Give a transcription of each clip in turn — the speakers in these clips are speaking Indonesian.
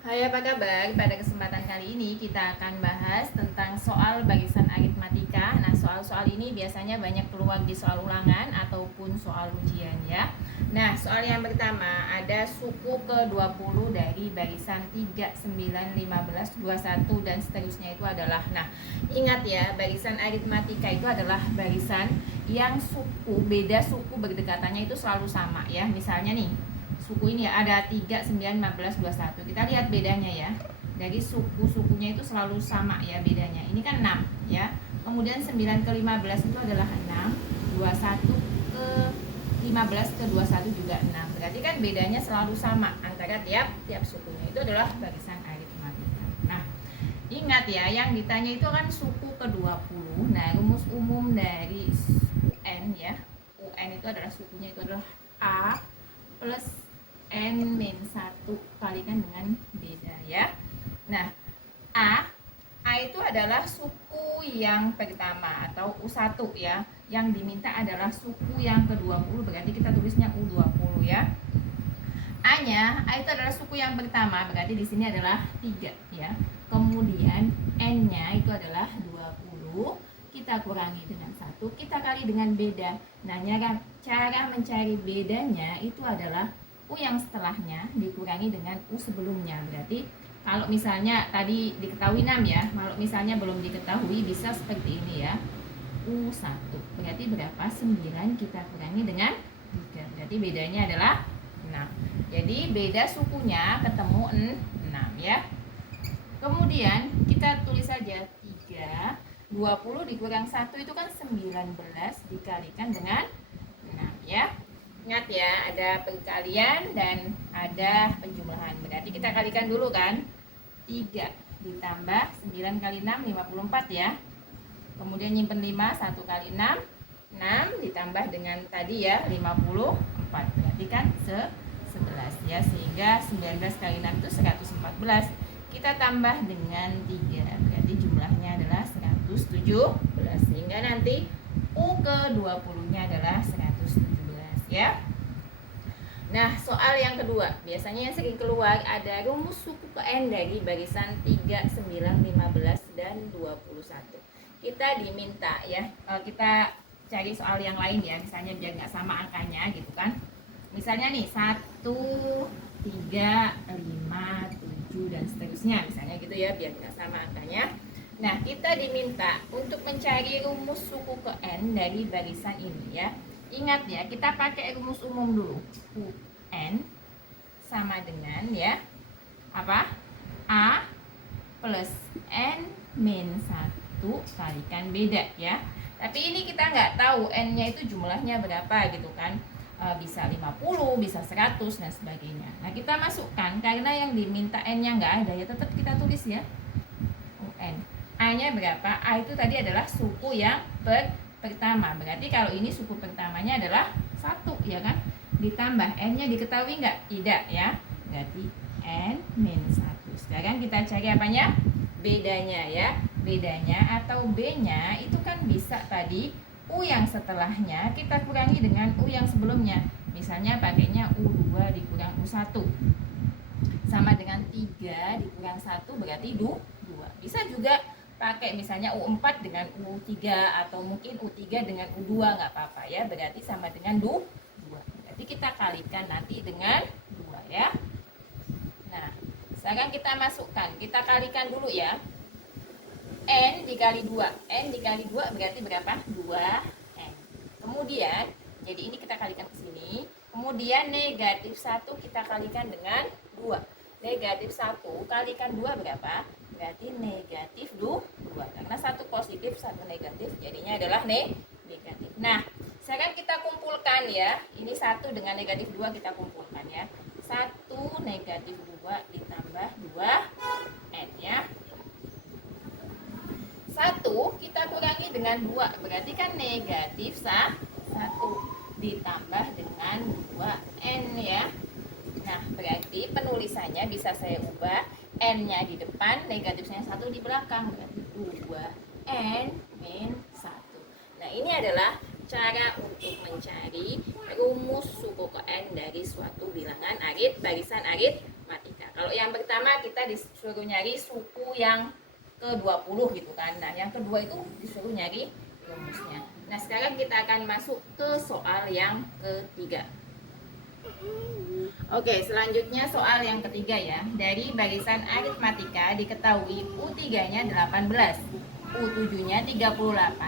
Hai, apa kabar? Pada kesempatan kali ini kita akan bahas tentang soal barisan aritmatika. Nah, soal-soal ini biasanya banyak keluar di soal ulangan ataupun soal ujian ya. Nah, soal yang pertama ada suku ke-20 dari barisan 3, 9, 15, 21 dan seterusnya itu adalah. Nah, ingat ya, barisan aritmatika itu adalah barisan yang beda suku berdekatannya itu selalu sama ya. Misalnya nih, suku ini ya ada 3, 9, 15, 21. Kita lihat bedanya ya. Dari suku-sukunya itu selalu sama ya bedanya. Ini kan 6 ya. Kemudian 9 ke 15 itu adalah 6, 21 ke 15 ke 21 juga 6. Berarti kan bedanya selalu sama antara tiap sukunya. Itu adalah barisan aritmatika. Nah, ingat ya, yang ditanya itu kan suku ke-20. Nah, rumus umum dari UN ya. UN itu adalah sukunya itu adalah A plus N-1 kalikan dengan beda ya. Nah, A itu adalah suku yang pertama atau U1 ya. Yang diminta adalah suku yang ke-20, berarti kita tulisnya U20 ya. A itu adalah suku yang pertama, berarti di sini adalah 3 ya. Kemudian N-nya itu adalah 20, kita kurangi dengan 1, kita kali dengan beda. Nah, cara mencari bedanya itu adalah U yang setelahnya dikurangi dengan U sebelumnya. Berarti kalau misalnya tadi diketahui 6 ya, kalau misalnya belum diketahui bisa seperti ini ya. U1 berarti berapa? 9 kita kurangi dengan 3. Berarti bedanya adalah 6. Jadi beda sukunya ketemu 6 ya. Kemudian kita tulis saja 3, 20 dikurang 1 itu kan 19 dikalikan dengan 6 ya. Ingat ya, ada perkalian dan ada penjumlahan. Berarti kita kalikan dulu kan. 3 ditambah 9 kali 6, 54 ya. Kemudian nyimpen 5, 1 kali 6, 6 ditambah dengan tadi ya, 54. Berarti kan 11 ya. Sehingga 19 kali 6 itu 114. Kita tambah dengan 3. Berarti jumlahnya adalah 117. Sehingga nanti U ke-20-nya adalah 117 ya. Nah, soal yang kedua, biasanya yang sering keluar ada rumus suku ke N dari barisan 3, 9, 15 dan 21. Kita diminta ya, kita cari soal yang lain ya, misalnya biar nggak sama angkanya gitu kan. Misalnya nih 1, 3, 5, 7 dan seterusnya misalnya gitu ya, biar nggak sama angkanya. Nah, kita diminta untuk mencari rumus suku ke N dari barisan ini ya. Ingat ya, kita pakai rumus umum dulu. UN sama dengan ya apa? A plus N min 1 kalikan beda ya. Tapi ini kita nggak tahu N-nya itu jumlahnya berapa gitu kan. Bisa 50, bisa 100 dan sebagainya. Nah, kita masukkan karena yang diminta N-nya nggak ada ya, tetap kita tulis ya UN. A-nya berapa? A itu tadi adalah suku yang pertama. Berarti kalau ini suku pertamanya adalah 1 ya kan. Ditambah N-nya diketahui nggak? Tidak ya. Berarti N min 1. Sekarang kita cari apanya? Bedanya ya. Bedanya atau B-nya itu kan bisa tadi U yang setelahnya kita kurangi dengan U yang sebelumnya. Misalnya pakainya U2 dikurang U1 sama dengan 3 dikurang 1 berarti 2. Bisa juga pakai misalnya U4 dengan U3 atau mungkin U3 dengan U2 nggak apa-apa ya, berarti sama dengan 2. Berarti kita kalikan nanti dengan 2 ya. Nah, sekarang kita masukkan, kita kalikan dulu ya. N dikali 2, N dikali 2 berarti berapa? 2N. Kemudian, jadi ini kita kalikan ke sini. Kemudian negatif 1 kita kalikan dengan 2. Negatif 1 kalikan 2 berapa? Berarti negatif 2. Karena 1 positif, 1 negatif, jadinya adalah negatif. Nah, sekarang kita kumpulkan ya. Ini 1 dengan negatif 2 kita kumpulkan ya. 1 negatif 2 ditambah 2N ya. 1 kita kurangi dengan 2, berarti kan negatif 1 ditambah dengan 2N ya. Nah, berarti penulisannya bisa saya ubah, N-nya di depan, negatifnya 1 di belakang, berarti 2N min 1. Nah, ini adalah cara untuk mencari rumus suku ke N dari suatu bilangan barisan aritmatika. Kalau yang pertama kita disuruh nyari suku yang ke-20 gitu kan. Nah, yang kedua itu disuruh nyari rumusnya. Nah, sekarang kita akan masuk ke soal yang ketiga. Oke, selanjutnya soal yang ketiga ya. Dari barisan aritmatika diketahui U3-nya 18, U7-nya 38.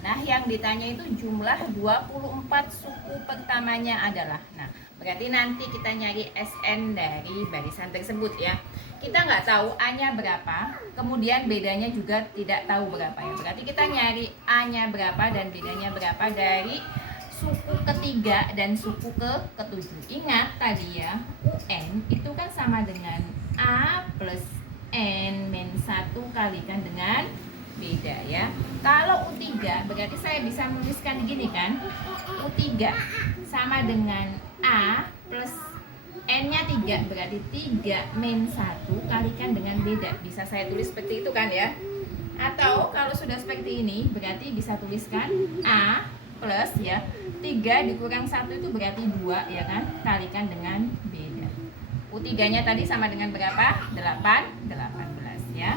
Nah, yang ditanya itu jumlah 24 suku pertamanya adalah. Nah, berarti nanti kita nyari SN dari barisan tersebut ya. Kita nggak tahu A-nya berapa, kemudian bedanya juga tidak tahu berapa ya. Berarti kita nyari A-nya berapa dan bedanya berapa dari suku ketiga dan suku ketujuh. Ingat tadi ya, UN itu kan sama dengan A plus N min 1 kalikan dengan beda ya. Kalau U3 berarti saya bisa menuliskan gini kan, U3 sama dengan A plus N-nya 3, berarti 3 min 1 kalikan dengan beda. Bisa saya tulis seperti itu kan ya. Atau kalau sudah seperti ini berarti bisa tuliskan A plus ya 3 dikurang 1 itu berarti 2 ya kan, kalikan dengan beda. U3 nya tadi sama dengan berapa? 18 ya.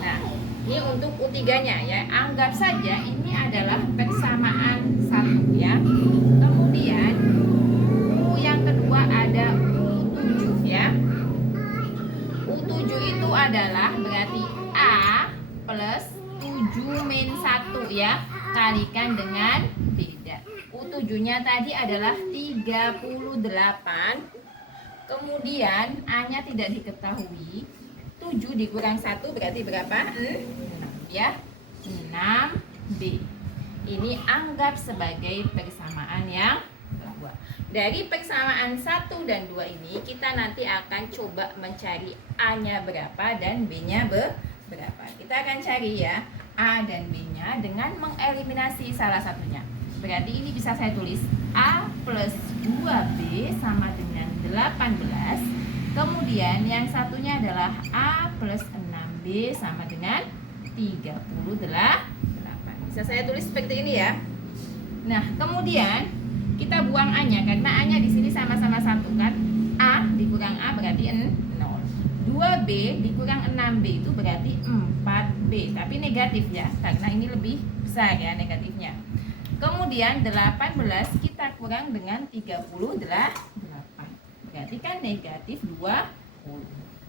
Nah, ini untuk U3 nya ya. Anggap saja ini adalah persamaan 1 ya. Kemudian U yang kedua ada U7 ya. U7 itu adalah berarti A plus 7 min 1 ya, kalikan dengan beda. U7-nya tadi adalah 38. Kemudian A-nya tidak diketahui. 7 dikurang 1 berarti berapa? 6 ya. 6B. Ini anggap sebagai persamaan yang kedua. Dari persamaan 1 dan 2 ini kita nanti akan coba mencari A-nya berapa dan B-nya berapa. Kita akan cari ya A dan B-nya dengan mengeliminasi salah satunya. Berarti ini bisa saya tulis A plus 2B sama dengan 18. Kemudian yang satunya adalah A plus 6B sama dengan 38. Bisa saya tulis seperti ini ya. Nah, kemudian kita buang A-nya karena A-nya di sini sama-sama 1 kan. A dikurang A berarti 0. 2B dikurang 6B itu berarti 4B, tapi negatif ya, karena ini lebih besar ya negatifnya. Kemudian 18 kita kurang dengan 38, berarti kan negatif 20.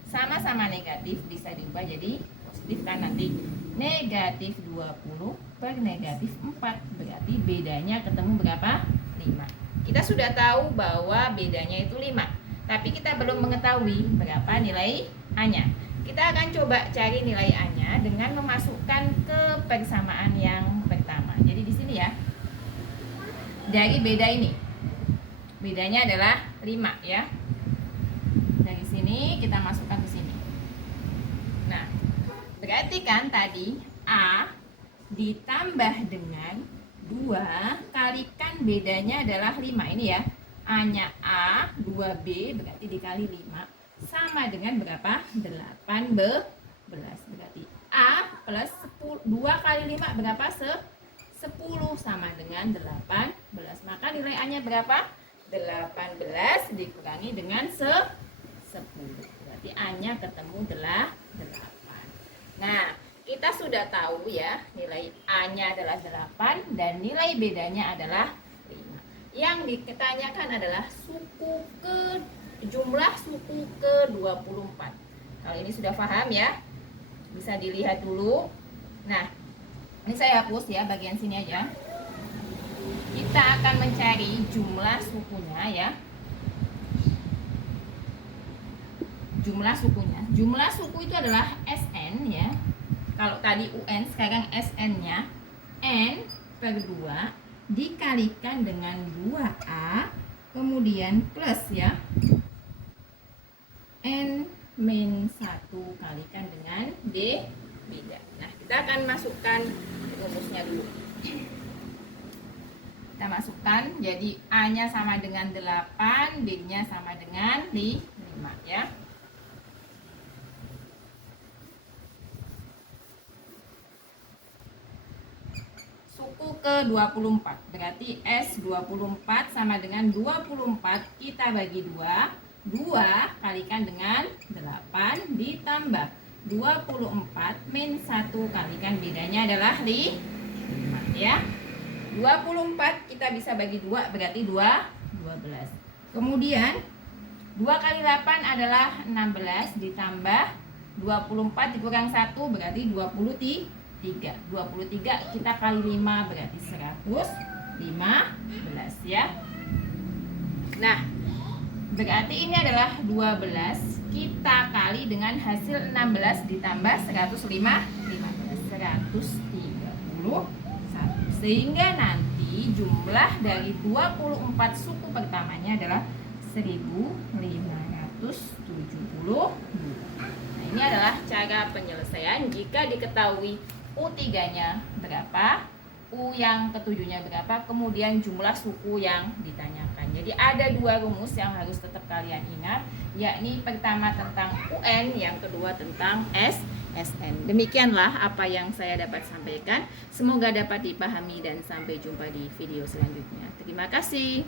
Sama-sama negatif bisa diubah jadi positif kan nanti. Negatif 20 per negatif 4, berarti bedanya ketemu berapa? 5. Kita sudah tahu bahwa bedanya itu 5, tapi kita belum mengetahui berapa nilai A-nya. Kita akan coba cari nilai A-nya dengan memasukkan ke persamaan yang pertama. Jadi di sini ya, dari beda ini, bedanya adalah 5 ya. Dari sini kita masukkan ke sini. Nah, berarti kan tadi A ditambah dengan 2 kalikan bedanya adalah 5 ini ya. A-nya A, 2B berarti dikali 5 sama dengan berapa? 18. Berarti A plus 2 kali 5 berapa? 10 sama dengan 18. Maka nilai A-nya berapa? 18 dikurangi dengan 10. Berarti A-nya ketemu 8. Nah, kita sudah tahu ya, nilai A-nya adalah 8 dan nilai bedanya adalah 5. Yang ditanyakan adalah jumlah suku ke-24. Kalau ini sudah paham ya, bisa dilihat dulu. Nah, ini saya hapus ya bagian sini aja. Kita akan mencari jumlah sukunya ya. Jumlah suku itu adalah SN ya. Kalau tadi UN, sekarang SN-nya N per 2 dikalikan dengan 2A, kemudian plus ya N min 1 kalikan dengan D beda. Nah, kita akan masukkan rumusnya dulu. Kita masukkan, jadi A-nya sama dengan 8, B-nya sama dengan 5 ya. Suku ke-24, berarti S24 sama dengan 24 kita bagi 2, 2 kalikan dengan 8 ditambah 24 min 1 kalikan bedanya adalah 5 ya. 24 kita bisa bagi 2 berarti 12. Kemudian 2 kali 8 adalah 16 ditambah 24 dikurang 1 berarti 23. 23 kita kali 5 berarti 115 ya. Nah, berarti ini adalah 12 kita kali dengan hasil 16 ditambah 131 sehingga nanti jumlah dari 24 suku pertamanya adalah 1572. Nah, ini adalah cara penyelesaian jika diketahui U3-nya berapa, U yang ketujuhnya berapa, kemudian jumlah suku yang ditanyakan. Jadi ada 2 rumus yang harus tetap kalian ingat, yakni pertama tentang UN, yang kedua tentang SN. Demikianlah apa yang saya dapat sampaikan. Semoga dapat dipahami dan sampai jumpa di video selanjutnya. Terima kasih.